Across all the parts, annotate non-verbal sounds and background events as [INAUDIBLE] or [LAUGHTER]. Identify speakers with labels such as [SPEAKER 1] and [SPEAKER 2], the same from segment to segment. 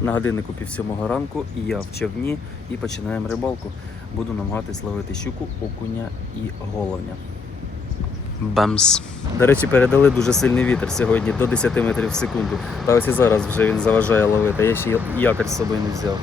[SPEAKER 1] На годиннику пів сьомого ранку і я в човні і починаємо рибалку. Буду намагатись ловити щуку, окуня і головня. Бемс. До речі, передали дуже сильний вітер сьогодні до 10 метрів в секунду. Та ось і зараз вже він заважає ловити. Я ще якось якорь з собою не взяв.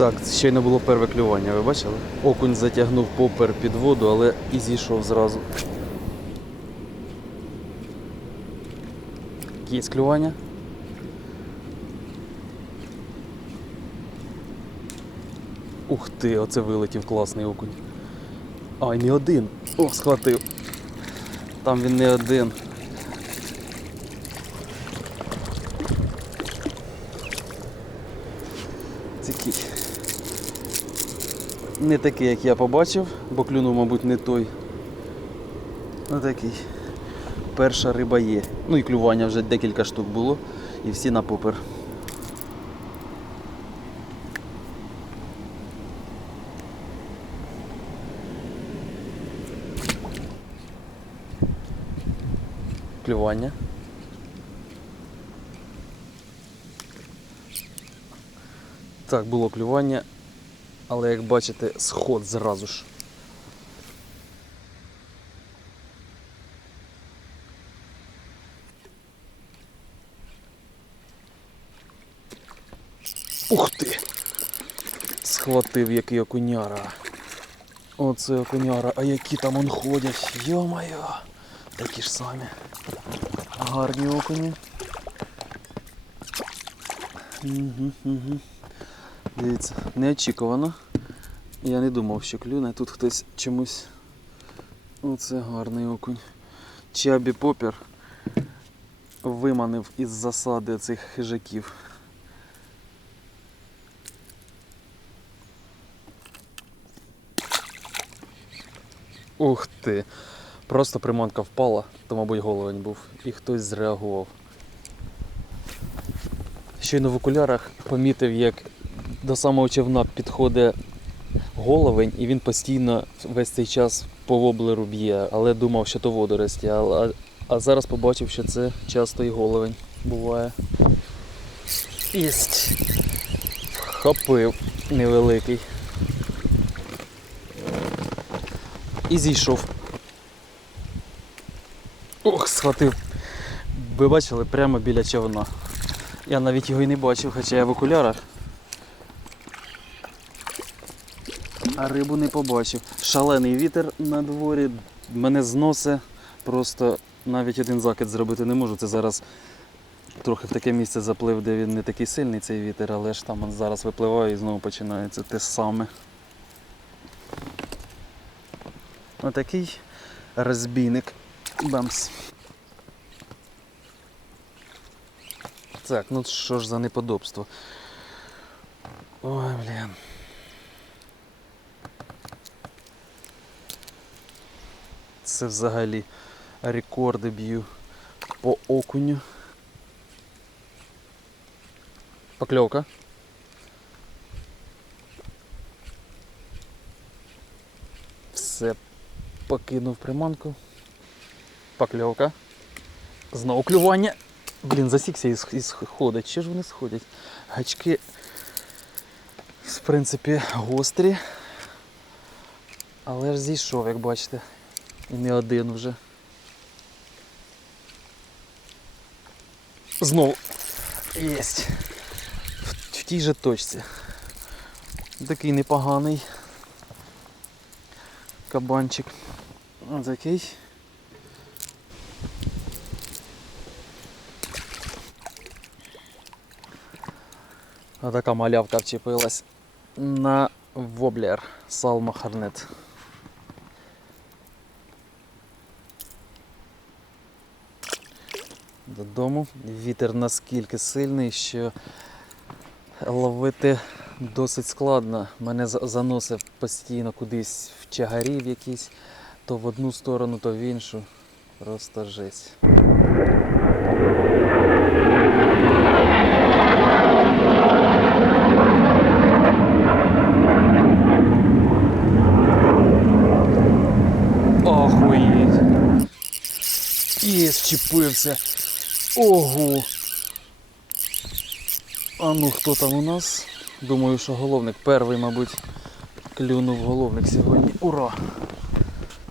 [SPEAKER 1] Так, щойно було перше клювання, ви бачили? Окунь затягнув попер під воду, але і зійшов зразу. Є клювання. Ух ти, оце вилетів класний окунь. Ай, не один. Ох, схватив. Там він не один. Такий. Не такий, як я побачив, бо клюнув, мабуть, не той. Ну такий. Перша риба є. Ну і клювання вже декілька штук було. І всі на попер. Клювання. Так, було клювання, але як бачите, сход зразу ж. Ух ти! Схватив який окуняра. Оце окуняра, а які там он ходять. Йо-моє! Такі ж самі. Гарні окуні. Угу, угу. Дивіться, неочікувано. Я не думав, що клюне. Тут хтось чомусь. Оце гарний окунь. Чабі попір виманив із засади цих хижаків. Ух ти! Просто приманка впала, то, мабуть, головень був, і хтось зреагував. Щойно в окулярах помітив, як до самого човна підходить головень, і він постійно весь цей час по воблеру б'є, але думав, що то водорості. А, а, зараз побачив, що це часто і головень буває. Єсть. Вхопив невеликий. І зійшов. Ох, схватив. Ви бачили прямо біля човна. Я навіть його і не бачив, хоча я в окулярах. А рибу не побачив. Шалений вітер на дворі, мене зносить. Просто навіть один закид зробити не можу. Це зараз трохи в таке місце заплив, де він не такий сильний цей вітер, але ж там зараз випливає і знову починається те саме. Отакий розбійник. Бамс. Так, ну що ж за неподобство. Ой, блін. Це взагалі рекорди б'ю по окуню. Покльовка. Все, покинув приманку. Покльовка. Знову клювання. Блін, засікся і, і сходить. Що ж вони сходять? Гачки, в принципі, гострі. Але ж зійшов, як бачите. І не один вже. Знову. Єсть. В, тій же точці. Такий непоганий кабанчик. Ось такий. А така малявка вчепилась на воблер Салма Харнет. додому. Вітер наскільки сильний, що ловити досить складно. Мене заносив постійно кудись в чагарів якісь, то в одну сторону, то в іншу. Просто жесть. Охуєть. І зчепився. Ого. А ну хто там у нас? Думаю, що головник перший, мабуть, клюнув головник сьогодні. Ура!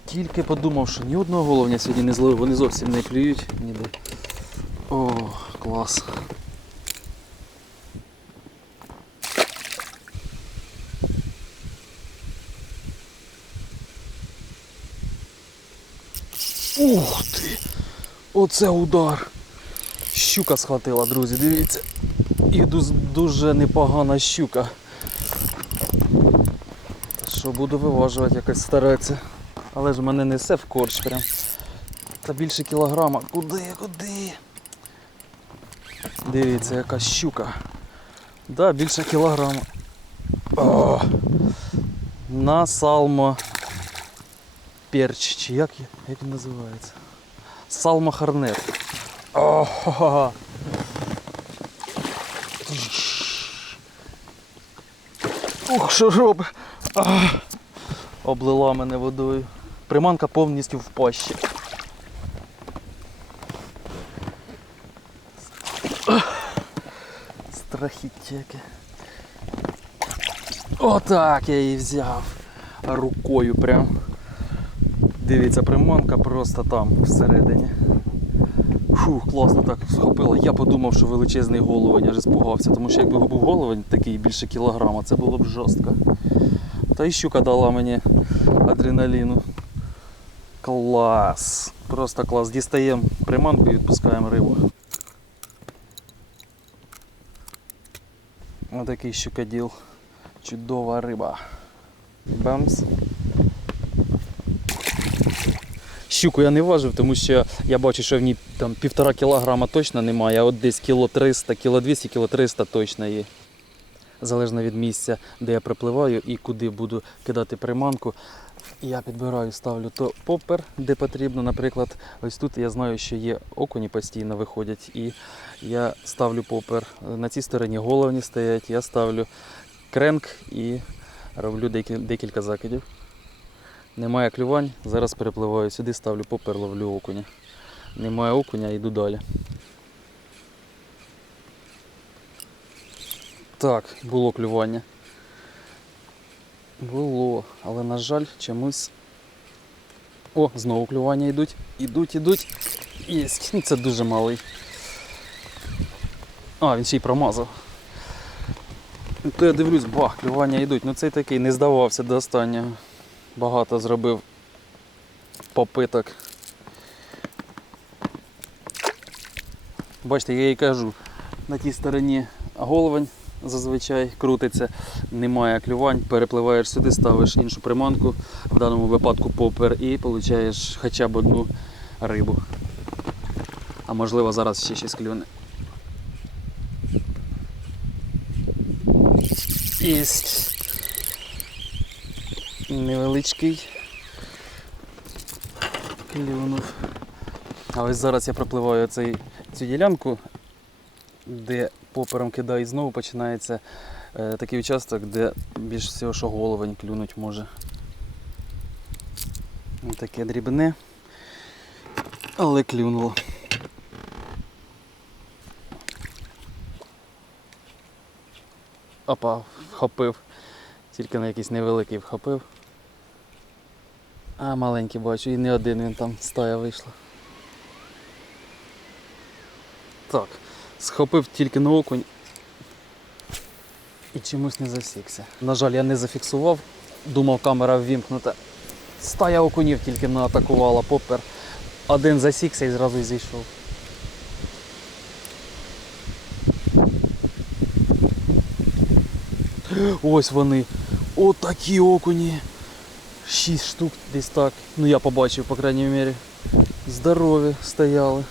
[SPEAKER 1] Тільки подумав, що ні одного головня сьогодні не зловив, вони зовсім не клюють ніде. О, клас. Ух ти! Оце удар! Щука схватила, друзі, дивіться. І дуже непогана щука. Що буду виважувати, якось старатися. Але ж мене несе в корч прям. Та більше кілограма. Куди, куди? Дивіться, яка щука. Да, більше кілограма. О! На салмо перч, чи як, як він називається? Салмо харнет. О, Ух, що робить? Облила мене водою. Приманка повністю в пащі. Страхіттяки. Отак я її взяв. Рукою прям. Дивіться, приманка просто там всередині. Фух, класно так схопила. Я подумав, що величезний головень, аж спугався, тому що якби був головень такий більше кілограма, це було б жорстко. Та і щука дала мені адреналіну. Клас! Просто клас. Дістаємо приманку і відпускаємо рибу. Отакий щукоділ. Чудова риба. Бамс. Щуку я не важив, тому що я бачу, що в ній там півтора кілограма точно немає, а от десь кіло 300, кіло 200, кіло 300 точно є. Залежно від місця, де я припливаю і куди буду кидати приманку. Я підбираю, ставлю то попер, де потрібно. Наприклад, ось тут я знаю, що є окуні постійно виходять, і я ставлю попер. На цій стороні головні стоять, я ставлю кренк і роблю декілька закидів. Немає клювань, зараз перепливаю сюди, ставлю попер, ловлю окуня. Немає окуня, йду далі. Так, було клювання. Було, але на жаль, чомусь. О, знову клювання йдуть. Ідуть, ідуть. Єсть. [LAUGHS] Це дуже малий. А, він ще й промазав. То я дивлюсь, бах, клювання йдуть. Ну цей такий не здавався до останнього. Багато зробив попиток. Бачите, я їй кажу, на тій стороні головень зазвичай крутиться, немає клювань, перепливаєш сюди, ставиш іншу приманку, в даному випадку попер, і получаєш хоча б одну рибу. А можливо зараз ще щось клюне. Єсть. Невеличкий. Клюнув. А ось зараз я пропливаю цей, цю ділянку, де попером кидаю і знову починається е, такий участок, де більш всього, що головень клюнуть може. Ось Таке дрібне, але клюнуло. Опа, вхопив. Тільки на якийсь невеликий вхопив. А маленький бачу, і не один він там стая вийшла. Так, схопив тільки на окунь і чомусь не засікся. На жаль, я не зафіксував, думав камера ввімкнута. Стая окунів тільки наатакувала попер. Один засікся і зразу зійшов. Ось вони. Отакі окуні. Шість штук десь так. Ну я побачив, по крайній мірі. Здорові стояли.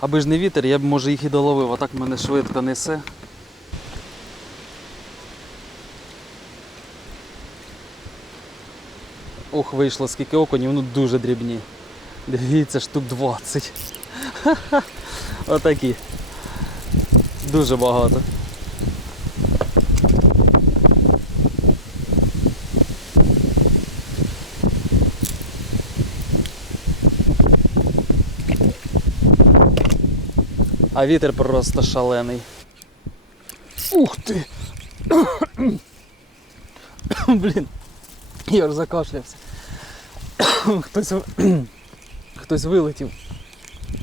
[SPEAKER 1] Аби ж не вітер, я б може їх і доловив, а так мене швидко несе. Ох, вийшло скільки окунів, ну дуже дрібні. Дивіться, штук 20. [LAUGHS] Отакі. Дуже багато. А вітер просто шалений. Ух ти! [COUGHS] Блін, я ж закашлявся. [COUGHS] Хтось, [COUGHS] хтось вилетів.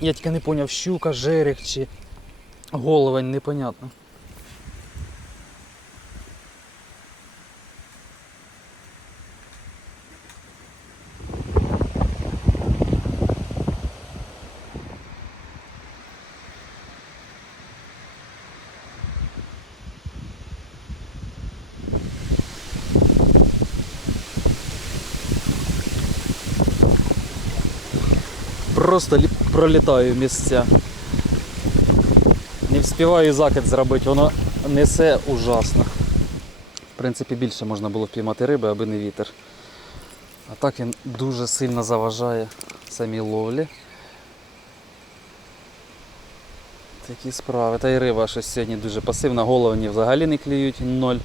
[SPEAKER 1] Я тільки не поняв, щука, жерех чи головень, непонятно. Просто пролітаю місця. Не вспіваю закид зробити, воно несе ужасно. В принципі, більше можна було впіймати риби, аби не вітер. А так він дуже сильно заважає самій ловлі. Такі справи. Та й риба щось сьогодні дуже пасивна, головні взагалі не клюють, ноль.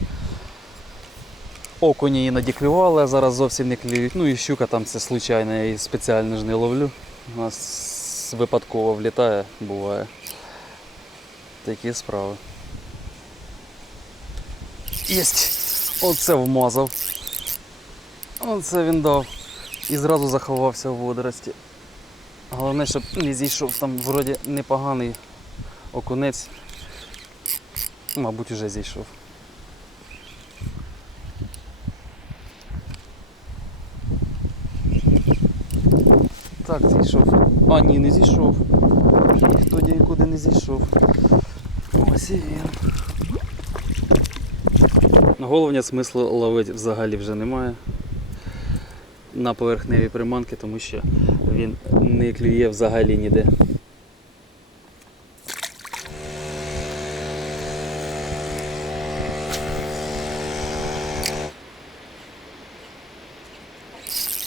[SPEAKER 1] Окуні іноді клювали, а зараз зовсім не клюють. Ну і щука там це случайно, я її спеціально ж не ловлю. У нас випадково влітає, буває. Такі справи. Єсть! Оце вмазав. Оце він дав. І зразу заховався в водорості. Головне, щоб не зійшов там вроді непоганий окунець. Мабуть, уже зійшов. Так, зійшов. А, ні, не зійшов. Ніхто нікуди не зійшов. Ось і він. Головня смислу ловити взагалі вже немає. На поверхневі приманки, тому що він не клює взагалі ніде.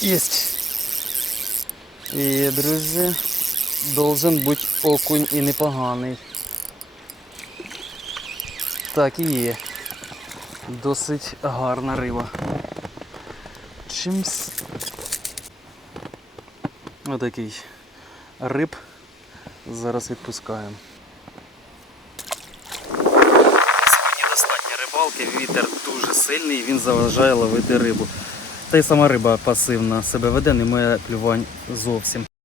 [SPEAKER 1] Єсть. І, друзі, должен бути окунь і непоганий. Так і є. Досить гарна риба. Чимсь. Отакий риб. Зараз відпускаємо. Сьогодні достатньо рибалки, вітер дуже сильний, він заважає ловити рибу. Та й сама риба пасивна себе веде, немає клювань зовсім.